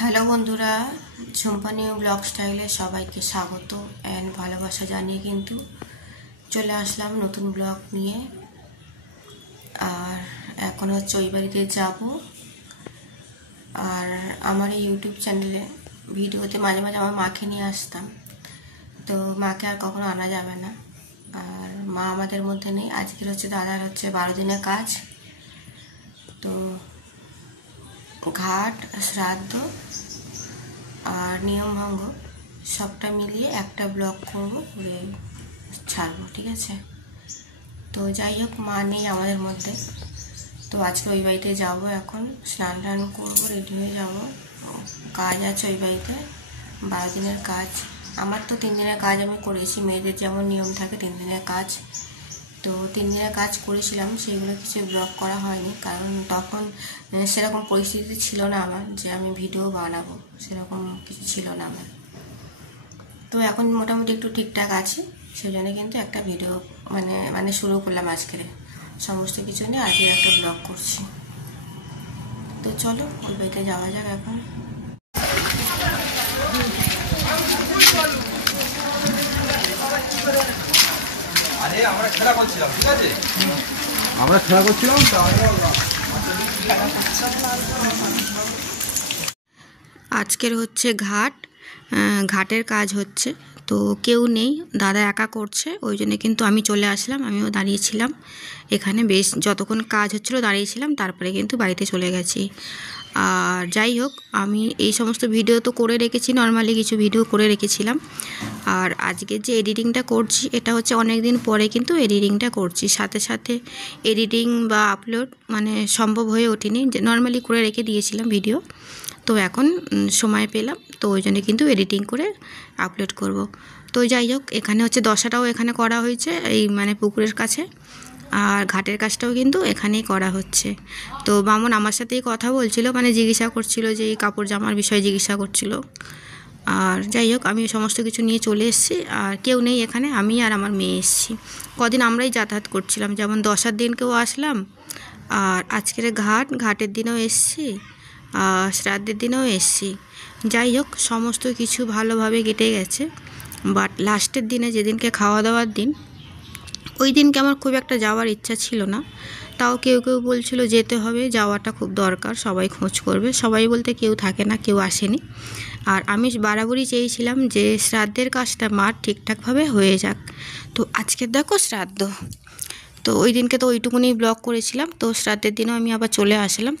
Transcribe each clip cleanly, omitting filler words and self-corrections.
Hello বন্ধুরা, Jhumpa new blog স্টাইলে সবাইকে স্বাগত অ্যান্ড ভালোবাসা জানিয়ে কিন্তু চলে আসলাম নতুন ব্লগ নিয়ে। আর এখন হচ্ছে ওই বাড়িতে যাব। আর আমার এই ইউটিউব চ্যানেলে ভিডিওতে মাঝে মাঝে আমার মাকে নিয়ে আসতাম, তো মাকে আর কখনো আনা যাবে না। আর মা আমাদের মধ্যে নেই। আজকের হচ্ছে দাদার হচ্ছে 12 দিনের কাজ, তো ঘাট, শ্রাদ্ধ আর নিয়মভঙ্গ সবটা মিলিয়ে একটা ব্লগ করবো, করে ছাড়বো, ঠিক আছে? তো যাই হোক, মা নেই আমাদের মধ্যে, তো আজকে ওই বাড়িতে যাবো। এখন স্নান টান করবো, রেডি হয়ে যাবো। কাজ আছে ওই বাড়িতে, 12 দিনের কাজ। আমার তো 3 দিনের কাজ আমি করেছি, মেয়েদের যেমন নিয়ম থাকে 3 দিনের কাজ। তো 3 দিনের কাজ করেছিলাম, সেইগুলো কিছু ব্লগ করা হয়নি, কারণ তখন সেরকম পরিস্থিতি ছিল না আমার যে আমি ভিডিও বানাবো, সেরকম কিছু ছিল না আমার। তো এখন মোটামুটি একটু ঠিকঠাক আছে, সেই জন্য কিন্তু একটা ভিডিও মানে শুরু করলাম আজকের সমস্ত কিছু নিয়ে। আজকে একটা ব্লগ করছি। তো চলো ওই বাড়িতে যাওয়া যাক এখন। আমরা খেলা করছিলাম, ঠিক আছে? আজকের হচ্ছে ঘাটের কাজ হচ্ছে, তো কেউ নেই, দাদা একা করছে, ওই জন্য কিন্তু আমি চলে আসলাম। আমিও দাঁড়িয়েছিলাম এখানে, বেশ যতক্ষণ কাজ হচ্ছিলো দাঁড়িয়েছিলাম, তারপরে কিন্তু বাড়িতে চলে গেছি। আর যাই হোক, আমি এই সমস্ত ভিডিও তো করে রেখেছি, নর্মালি কিছু ভিডিও করে রেখেছিলাম। আর আজকে যে এডিটিংটা করছি, এটা হচ্ছে অনেক দিন পরে কিন্তু এডিটিংটা করছি, সাথে সাথে এডিটিং বা আপলোড সম্ভব হয়ে ওঠেনি। যে নর্মালি করে রেখে দিয়েছিলাম ভিডিও, তো এখন সময় পেলাম, তো ওই জন্য কিন্তু এডিটিং করে আপলোড করব। তো যাই হোক, এখানে হচ্ছে দশাটাও এখানে করা হয়েছে, এই পুকুরের কাছে। আর ঘাটের কাজটাও কিন্তু এখানেই করা হচ্ছে। তো বামন আমার সাথেই কথা বলছিল, জিজ্ঞাসা করছিল যে এই কাপড় জামার বিষয়ে জিজ্ঞাসা করছিল। আর যাই হোক, আমি সমস্ত কিছু নিয়ে চলে এসেছি। আর কেউ নেই এখানে, আমি আর আমার মেয়ে এসেছি। কদিন আমরাই যাতায়াত করছিলাম, যেমন দশার দিনকেও আসলাম, আর আজকের ঘাটের দিনেও এসেছি, শ্রাদ্ধের দিনেও এসেছি। যাই হোক, সমস্ত কিছু ভালোভাবে কেটে গেছে। বাট লাস্টের দিনে, যেদিনকে খাওয়া দাওয়ার দিন, ওই দিনকে আমার খুব একটা যাওয়ার ইচ্ছা ছিল না। তাও কেউ কেউ বলছিল যেতে হবে, যাওয়াটা খুব দরকার, সবাই খোঁজ করবে। সবাই বলতে কেউ থাকে না, কেউ আসেনি। আর আমি বরাবরই চেয়েছিলাম যে শ্রাদ্ধের কাজটা মার ঠিকঠাকভাবে হয়ে যাক। তো আজকে দেখো শ্রাদ্ধ, তো ওই দিনকে তো ওইটুকুনি ব্লগ করেছিলাম, তো শ্রাদ্ধের দিনও আমি আবার চলে আসলাম।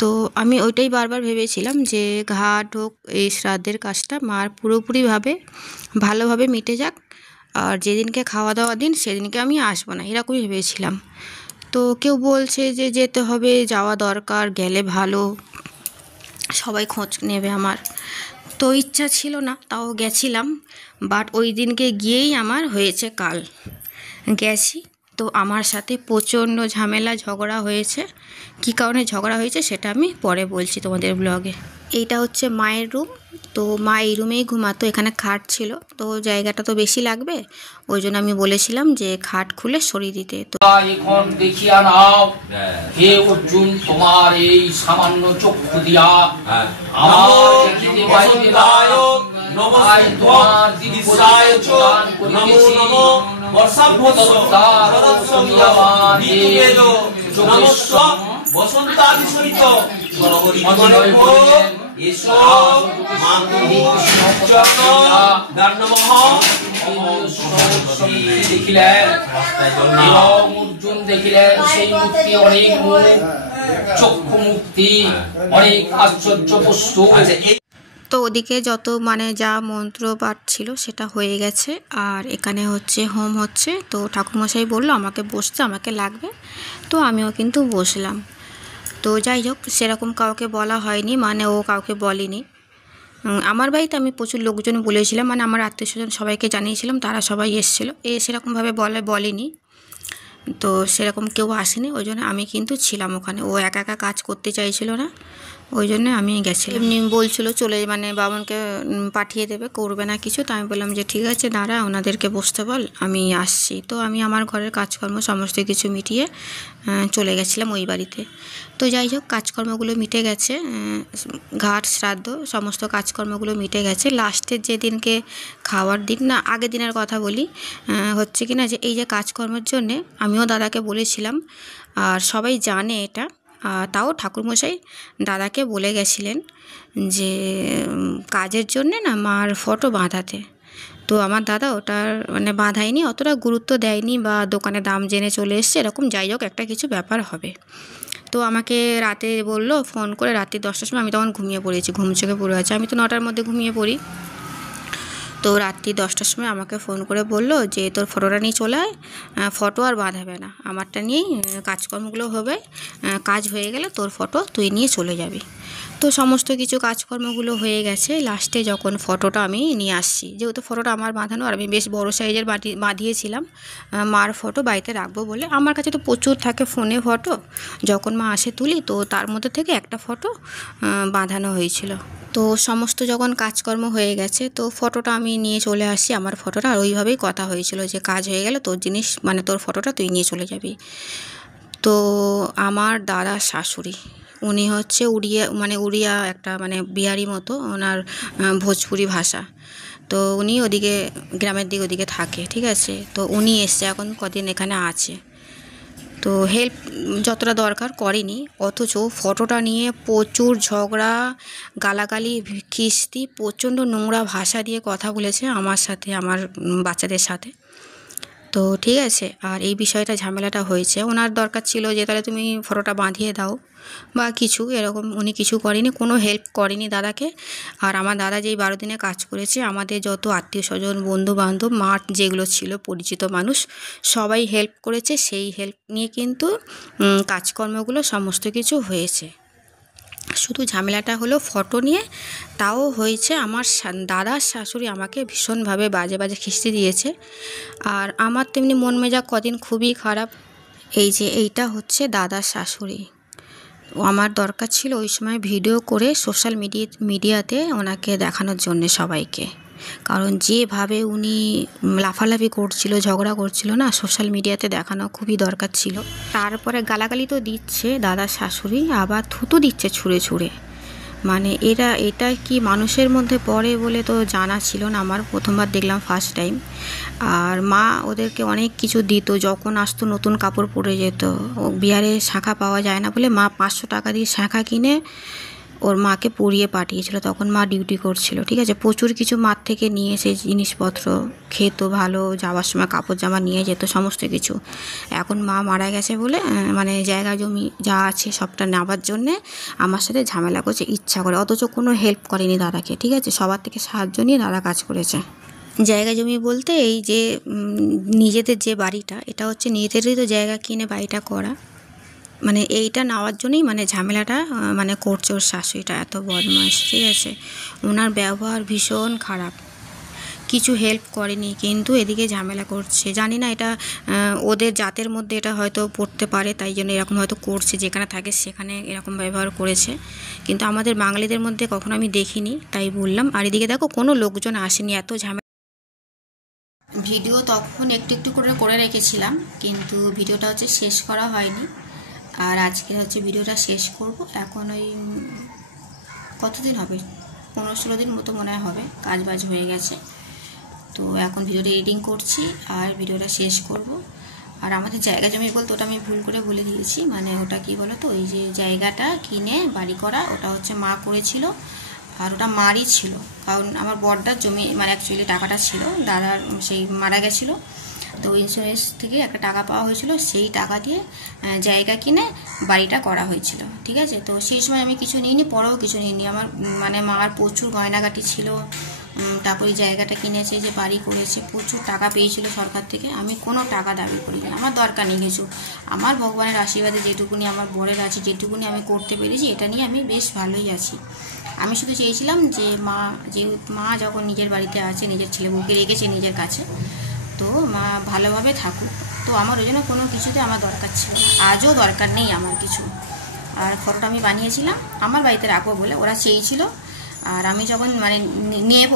তো আমি ওইটাই বারবার ভেবেছিলাম যে ঘাট হোক, এই শ্রাদ্ধের কাজটা মার পুরোপুরিভাবে ভালোভাবে মিটে যাক। আর যেদিনকে খাওয়া দাওয়া দিন, সেদিনকে আমি আসবো না, এরকমই ভেবেছিলাম। তো কেউ বলছে যে যেতে হবে, যাওয়া দরকার, গেলে ভালো, সবাই খোঁজ নেবে আমার। তো ইচ্ছা ছিল না, তাও গেছিলাম। বাট ওই দিনকে গিয়েই আমার হয়েছে কাল। গেছি, তো আমার সাথে প্রচণ্ড ঝামেলা, ঝগড়া হয়েছে। কী কারণে ঝগড়া হয়েছে সেটা আমি পরে বলছি তোমাদের ব্লগে। এইটা হচ্ছে মায়ের রুম, তো মা এই রুমেই ঘুমাতো। এখানে খাট ছিল, তো জায়গাটা তো বেশি লাগবে, ওই জন্য আমি বলেছিলাম যে খাট খুলে সরিয়ে দিতে। তো এখন দেখিয়া নাও, হে অর্জুন, তোমার এই সামান্য চক্ষু দিয়া আমার দেখিতে পাইবে না। তাই তোমার দিব্যদৃষ্টি প্রদান করিতেছি। বসন্তাদিসহিত দেখিলেন এবং অর্জুন দেখিলেন সেই মূর্তি অনেক মুখ, চক্ষু মুক্তি, অনেক আশ্চর্য বস্তু। তো ওদিকে যত যা মন্ত্র পাঠ ছিল সেটা হয়ে গেছে। আর এখানে হচ্ছে হোম হচ্ছে, তো ঠাকুরমশাই বললো আমাকে বসতে, আমাকে লাগবে, তো আমিও কিন্তু বসলাম। তো যাই হোক, সেরকম কাউকে বলা হয়নি, ও কাউকে বলেনি। আমার বাড়িতে আমি প্রচুর লোকজন বলেছিলাম, আমার আত্মীয় স্বজন সবাইকে জানিয়েছিলাম, তারা সবাই এসেছিলো। সেরকমভাবে বলেনি, তো সেরকম কেউ আসেনি, ওই জন্য আমি কিন্তু ছিলাম ওখানে। ও একা একা কাজ করতে চাইছিল না, ওই জন্য আমি গেছিলাম। এমনি বলছিল চলে মানে বামনকে পাঠিয়ে দেবে, করবে না কিছু। তো আমি বললাম যে ঠিক আছে দাঁড়া, ওনাদেরকে বসতে বল, আমি আসছি। তো আমি আমার ঘরের কাজকর্ম সমস্ত কিছু মিটিয়ে চলে গেছিলাম ওই বাড়িতে। তো যাই হোক, কাজকর্মগুলো মিটে গেছে, ঘাট শ্রাদ্ধ সমস্ত কাজকর্মগুলো মিটে গেছে। লাস্টের যে দিনকে খাওয়ার দিন, না আগের দিনের কথা বলি, হচ্ছে কি না যে এই যে কাজকর্মের জন্যে আমিও দাদাকে বলেছিলাম, আর সবাই জানে এটা, তাও ঠাকুরমশাই দাদাকে বলে গেছিলেন যে কাজের জন্যে না মার ফটো বাঁধাতে। তো আমার দাদা ওটার মানে বাঁধায়নি, অতটা গুরুত্ব দেয়নি, বা দোকানে দাম জেনে চলে এসছে এরকম, যাই হোক একটা কিছু ব্যাপার হবে। তো আমাকে রাতে বললো ফোন করে, রাত্রি 10টার সময়, আমি তখন ঘুমিয়ে পড়েছি, ঘুম চোখে পড়ে আছে, আমি তো 9টার মধ্যে ঘুমিয়ে পড়ি। তো রাত্রি 10টার সময় আমাকে ফোন করে বললো যে তোর ফটোটা নিয়ে চলে আয়, ফটো আর বাঁধাবে না, আমারটা নিয়েই কাজকর্মগুলো হবে, কাজ হয়ে গেলে তোর ফটো তুই নিয়ে চলে যাবি। তো সমস্ত কিছু কাজকর্মগুলো হয়ে গেছে। লাস্টে যখন ফটোটা আমি নিয়ে আসছি, যেহেতু ফটোটা আমার বাঁধানো, আর আমি বেশ বড় সাইজের বাঁধিয়েছিলাম মার ফটো বাড়িতে রাখবো বলে। আমার কাছে তো প্রচুর থাকে ফোনে ফটো, যখন মা আসে তুলি, তো তার মধ্যে থেকে একটা ফটো বাঁধানো হয়েছিল। তো সমস্ত যখন কাজকর্ম হয়ে গেছে, তো ফটোটা আমি নিয়ে চলে আসি, আমার ফটোটা। আর ওইভাবেই কথা হয়েছিল যে কাজ হয়ে গেলে তোর জিনিস মানে তোর ফটোটা তুই নিয়ে চলে যাবি। তো আমার দাদার শাশুড়ি, উনি হচ্ছে উড়িয়া একটা মানে বিহারি মতো, ওনার ভোজপুরি ভাষা। তো উনি ওদিকে গ্রামের দিকে ওদিকে থাকে, ঠিক আছে। তো উনি এসছে এখন কদিন এখানে আছে। তো হেল্প যতটা দরকার করেনি, অথচ ফটোটা নিয়ে প্রচুর ঝগড়া, গালাগালি, খিস্তি, প্রচণ্ড নোংরা ভাষা দিয়ে কথা বলেছে আমার সাথে, আমার বাচ্চাদের সাথে। তো ঠিক আছে, আর এই বিষয়টা ঝামেলাটা হয়েছে। ওনার দরকার ছিল যে তাহলে তুমি ফটোটা বাঁধিয়ে দাও বা কিছু এরকম, উনি কিছু করেনি, কোনো হেল্প করেনি দাদাকে। আর আমার দাদা যেই 12 দিনে কাজ করেছে, আমাদের যত আত্মীয় স্বজন, বন্ধু বান্ধব, মাঠ যেগুলো ছিল পরিচিত মানুষ, সবাই হেল্প করেছে। সেই হেল্প নিয়ে কিন্তু কাজকর্মগুলো সমস্ত কিছু হয়েছে। শুধু ঝামেলাটা হলো ফটো নিয়ে, তাও হয়েছে আমার দাদার শাশুড়ি আমাকে ভীষণভাবে বাজে বাজে খিস্তি দিয়েছে। আর আমার তেমনি মন মেজাজ কদিন খুবই খারাপ। এই যে এইটা হচ্ছে দাদার শাশুড়ি, আমার দরকার ছিল ওই সময় ভিডিও করে সোশ্যাল মিডিয়াতে ওনাকে দেখানোর জন্যে সবাইকে, কারণ যেভাবে উনি লাফালাফি করছিল, ঝগড়া করছিল না, সোশ্যাল মিডিয়াতে দেখানো খুবই দরকার ছিল। তারপরে গালাগালি তো দিচ্ছে দাদার শাশুড়ি, আবার থুতু দিচ্ছে ছুঁড়ে ছুঁড়ে। মানে এটা কি মানুষের মধ্যে পড়ে বলে তো জানা ছিল না, আমার প্রথমবার দেখলাম, ফার্স্ট টাইম। আর মা ওদেরকে অনেক কিছু দিত, যখন আসতো নতুন কাপড় পরে যেত। বিহারে শাঁখা পাওয়া যায় না বলে মা 500 টাকা দিয়ে শাঁখা কিনে ওর মাকে পরিয়ে পাঠিয়েছিল, তখন মা ডিউটি করছিল, ঠিক আছে। প্রচুর কিছু মার থেকে নিয়ে এসে জিনিসপত্র খেত, ভালো যাওয়ার সময় কাপড় জামা নিয়ে যেত, সমস্ত কিছু। এখন মা মারা গেছে বলে মানে জায়গা জমি যা আছে সবটা নেওয়ার জন্যে আমার সাথে ঝামেলা করছে ইচ্ছা করে, অথচ কোনো হেল্প করেনি দাদাকে, ঠিক আছে। সবার থেকে সাহায্য নিয়ে দাদা কাজ করেছে। জায়গা জমি বলতে এই যে নিজেদের যে বাড়িটা, এটা হচ্ছে নিজেদেরই তো জায়গা কিনে বাড়িটা করা, মানে এইটা নেওয়ার জন্যই মানে ঝামেলাটা মানে করছে ওর শাশুড়িটা, এত বদমাইশ, ঠিক আছে। ওনার ব্যবহার ভীষণ খারাপ, কিছু হেল্প করেনি, কিন্তু এদিকে ঝামেলা করছে। জানি না এটা ওদের জাতের মধ্যে এটা হয়তো পড়তে পারে, তাই জন্য এরকম হয়তো করছে, যেখানে থাকে সেখানে এরকম ব্যবহার করেছে, কিন্তু আমাদের বাঙালিদের মধ্যে কখনো আমি দেখিনি, তাই বললাম। আর এদিকে দেখো কোনো লোকজন আসেনি, এত ঝামেলা। ভিডিও তখন একটু একটু করে রেখেছিলাম, কিন্তু ভিডিওটা হচ্ছে শেষ করা হয়নি। আর আজকে হচ্ছে ভিডিওটা শেষ করব। এখন ওই কতদিন হবে, 15-16 দিন মতো মনে হবে, কাজ বাজ হয়ে গেছে। তো এখন ভিডিওটা এডিটিং করছি আর ভিডিওটা শেষ করব। আর আমাদের জায়গা জমি বলতে ওটা আমি ভুল করে বলে দিয়েছি, মানে ওটা কি বলো তো, ওই যে জায়গাটা কিনে বাড়ি করা, ওটা হচ্ছে মা করেছিল, আর ওটা মারই ছিল, কারণ আমার বড়দার জমি মানে অ্যাকচুয়ালি টাকাটা ছিল, দাদার সেই মারা গেছিলো, তো ইন্স্যুরেন্স থেকে একটা টাকা পাওয়া হয়েছিল, সেই টাকা দিয়ে জায়গা কিনে বাড়িটা করা হয়েছিল, ঠিক আছে। তো সেই সময় আমি কিছু নিইনি, পরেও কিছু নিইনি, আমার মানে মার প্রচুর গয়নাগাটি ছিল, তারপরে জায়গাটা কিনেছে, যে বাড়ি করেছে, প্রচুর টাকা পেয়েছিল সরকার থেকে, আমি কোনো টাকা দাবি করিনি, আমার দরকার নেই কিছু। আমার ভগবানের আশীর্বাদে যেটুকুনি আমার বরের আছে, যেটুকুনি আমি করতে পেরেছি, এটা নিয়ে আমি বেশ ভালোই আছি। আমি শুধু চেয়েছিলাম যে মা যখন নিজের বাড়িতে আছে, নিজের ছেলে বউকে রেখেছে নিজের কাছে, তো মা ভালোভাবে থাকুক। তো আমার ওই জন্য কোনো কিছুতে আমার দরকার ছিল না, আজও দরকার নেই আমার কিছু। আর ফটোটা আমি বানিয়েছিলাম আমার বাড়িতে রাখবো বলে, ওরা চেয়েছিল। আর আমি যখন মানে নেব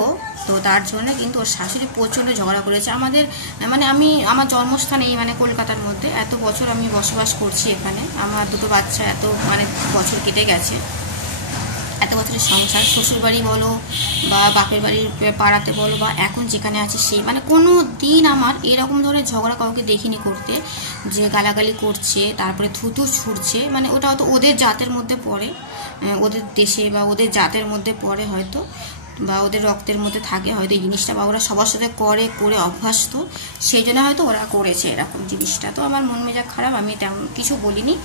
তো তার জন্য কিন্তু ওর শাশুড়ি প্রচণ্ড ঝগড়া করেছে আমাদের, মানে আমার জন্মস্থান এই মানে কলকাতার মধ্যে, এত বছর আমি বসবাস করছি এখানে, আমার দুটো বাচ্চা, এত মানে বছর কেটে গেছে, এত বছরের সংসার, শ্বশুরবাড়ি বলো বা বাপের বাড়ির পাড়াতে বলো বা এখন যেখানে আছি সেই মানে কোনো দিন আমার এরকম ধরনের ঝগড়া কাউকে দেখিনি করতে, যে গালাগালি করছে তারপরে থুতু ছুটছে, মানে ওটা হয়তো ওদের জাতের মধ্যে পড়ে, ওদের দেশে বা ওদের জাতের মধ্যে পড়ে হয়তো, বা ওদের রক্তের মধ্যে থাকে হয়তো এই জিনিসটা, বা ওরা সবার সাথে করে অভ্যস্ত, সেই জন্য হয়তো ওরা করেছে এরকম জিনিসটা। তো আমার মন মেজাজ খারাপ, আমি তেমন কিছু বলিনি।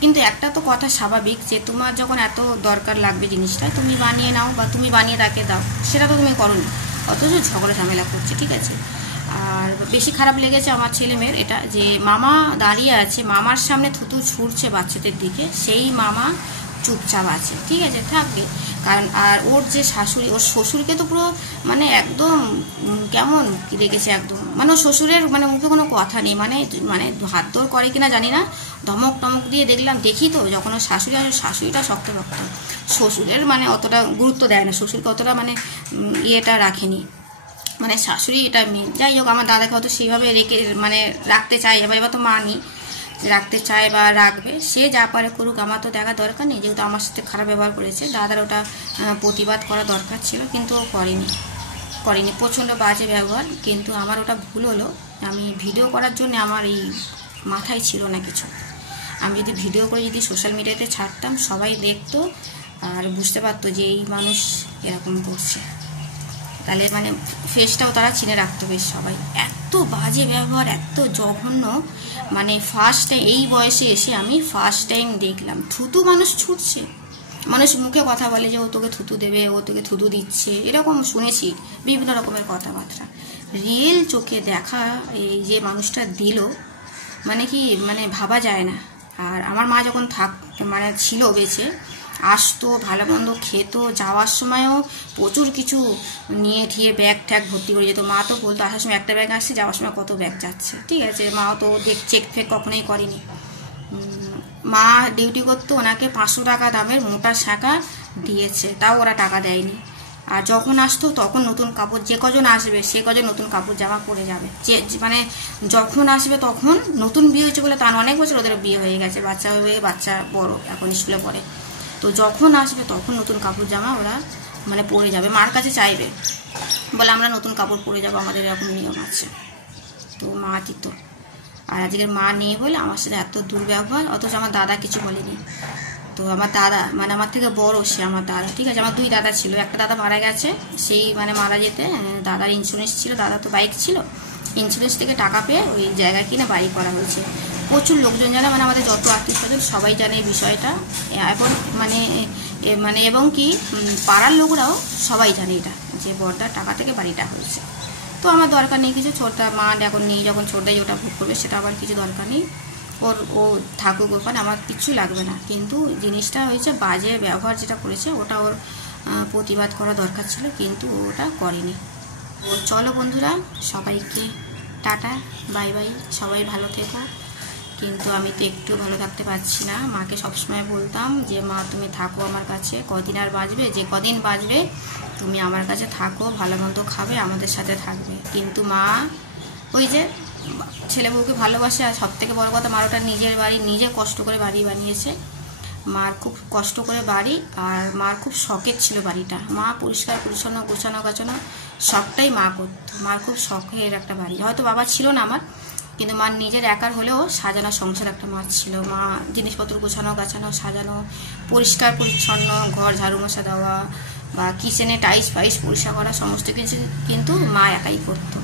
কিন্তু একটা তো কথা স্বাভাবিক, যে তোমার যখন এত দরকার লাগবে জিনিসটা তুমি বানিয়ে নাও বা তুমি বানিয়ে তাকে দাও, সেটা তো তুমি করোনি, অথচ ঝগড়া ঝামেলা করছে, ঠিক আছে। আর বেশি খারাপ লেগেছে আমার ছেলে মেয়ের এটা, যে মামা দাঁড়িয়ে আছে, মামার সামনে থুতু ছুটছে বাচ্চাদের দিকে, সেই মামা চুপচাপ আছে, ঠিক আছে থাকবে, কারণ আর ওর যে শাশুড়ি, ওর শ্বশুরকে তো পুরো মানে একদম কেমন রেখেছে একদম, মানে ওর শ্বশুরের মানে মুখে কোনো কথা নেই, মানে হাত দৌড় করে কিনা জানি না, ধমক টমক দিয়ে দেখি তো যখন ওর শাশুড়ি আর শাশুড়িটা শক্তভক্ত, শ্বশুরের মানে অতটা গুরুত্ব দেয় না, শ্বশুরকে অতটা মানে ইয়েটা রাখেনি, মানে শাশুড়ি এটা মেয়ে। যাই হোক, আমার দাদাকে হয়তো সেইভাবে মানে রাখতে চাই, এবার তো মানি রাখতে চায় বা রাখবে, সে যা পারে করুক, আমার তো দেখা দরকার নেই, যেহেতু আমার সাথে খারাপ ব্যবহার করেছে, দাদার ওটা প্রতিবাদ করা দরকার ছিল, কিন্তু ও করেনি, প্রচণ্ড বাজে ব্যবহার। কিন্তু আমার ওটা ভুল হলো, আমি ভিডিও করার জন্য আমার এই মাথায় ছিল না কিছু, আমি যদি ভিডিও করে যদি সোশ্যাল মিডিয়াতে ছাড়তাম সবাই দেখতো আর বুঝতে পারতো যে এই মানুষ এরকম করছে, তাহলে মানে ফেসটাও তারা চিনে রাখতো বেশ সবাই। এত বাজে ব্যবহার, এত জঘন্য, মানে ফার্স্ট টাইম এই বয়সে এসে আমি ফার্স্ট টাইম দেখলাম থুতু মানুষ ছুটছে, মানুষ মুখে কথা বলে যে ও তোকে থুতু দেবে, ও তোকে থুতু দিচ্ছে, এরকম শুনেছি বিভিন্ন রকমের কথাবার্তা, রিয়েল চোখে দেখা এই যে মানুষটা দিল, মানে কি মানে ভাবা যায় না। আর আমার মা যখন মানে ছিল বেঁচে, আসতো ভালো মন্দ খেত, যাওয়ার সময়ও প্রচুর কিছু নিয়ে ঠিয়ে ব্যাগ ট্যাগ ভর্তি করে যেত, মা তো বলতো আসার সময় একটা ব্যাগ আসছে, যাওয়ার সময় কত ব্যাগ যাচ্ছে, ঠিক আছে, মাও তো চেক ফেক কখনোই করেনি। মা ডিউটি করতো, ওনাকে 500 টাকা দামের মোটা শাঁখা দিয়েছে, তাও ওরা টাকা দেয়নি। আর যখন আসতো তখন নতুন কাপড়, যে কজন আসবে সে কজন নতুন কাপড় জামা পরে যাবে, যে মানে যখন আসবে তখন, নতুন বিয়ে হয়েছে বলে তার অনেক বছর ওদের বিয়ে হয়ে গেছে, বাচ্চা বড় এখন স্কুলে পড়ে, তো যখন আসবে তখন নতুন কাপড় জামা ওরা মানে পরে যাবে, মার কাছে চাইবে, বলে আমরা নতুন কাপড় পরে যাবো, আমাদের এরকম নিয়ম আছে। তো মা দিত, আর আজকের মা নেই বলে আমার সাথে এত দুর্ব্যবহার, অথচ আমার দাদা কিছু বলেনি। তো আমার দাদা মানে আমার থেকে বড় সে, আমার দাদা, ঠিক আছে, আমার 2 দাদা ছিল, একটা দাদা মারা গেছে, সেই মানে মারা যেতে দাদার ইন্স্যুরেন্স ছিল, দাদা তো বাইক ছিল, ইন্স্যুরেন্স থেকে টাকা পেয়ে ওই জায়গায় কিনে বাড়ি করা হয়েছে, প্রচুর লোকজন জানে, মানে আমাদের যত আত্মীয় স্বজন সবাই জানে এই বিষয়টা, এখন মানে এবং কি পাড়ার লোকরাও সবাই জানে এটা, যে বড়দার টাকা থেকে বাড়িটা হয়েছে। তো আমার দরকার নেই কিছু, ছোটটা মা এখন নেই, যখন ছোটটাই ওটা ভোগ করবে সেটা আবার কিছু দরকার নেই, ও থাকুক ওখানে, আমার কিচ্ছু লাগবে না। কিন্তু জিনিসটা হয়েছে বাজে ব্যবহার যেটা করেছে ওটা ওর প্রতিবাদ করা দরকার ছিল, কিন্তু ওটা করেনি। চলো বন্ধুরা, সবাইকে টাটা, বাই বাই, সবাই ভালো থেকো। কিন্তু আমি তো একটু ভালো থাকতে পারছি না, মাকে সবসময় বলতাম যে মা তুমি থাকো আমার কাছে, কদিন আর বাঁচবে, যে কদিন বাঁচবে তুমি আমার কাছে থাকো, ভালো মন্দ খাবে, আমাদের সাথে থাকবে। কিন্তু মা ওই যে ছেলে বউকে ভালোবাসে, আর সব থেকে বড় কথা মার ওটা নিজের বাড়ি, নিজে কষ্ট করে বাড়ি বানিয়েছে, মার খুব কষ্ট করে বাড়ি, আর মার খুব শখের ছিল বাড়িটা, মা পরিষ্কার পরিচ্ছন্ন গোছানো গাছানো সবটাই মা করতো, মার খুব শখের একটা বাড়ি, হয়তো বাবা ছিল না আমার, কিন্তু মার নিজের একার হলেও সাজানো সংসার একটা মা ছিল, মা জিনিসপত্র গোছানো গাছানো সাজানো, পরিষ্কার পরিচ্ছন্ন ঘর ঝাড়ু মশা দেওয়া বা কিচেনে টাইলস ফাইস পরিষ্কার করা সমস্ত কিছু কিন্তু মা একাই করতো।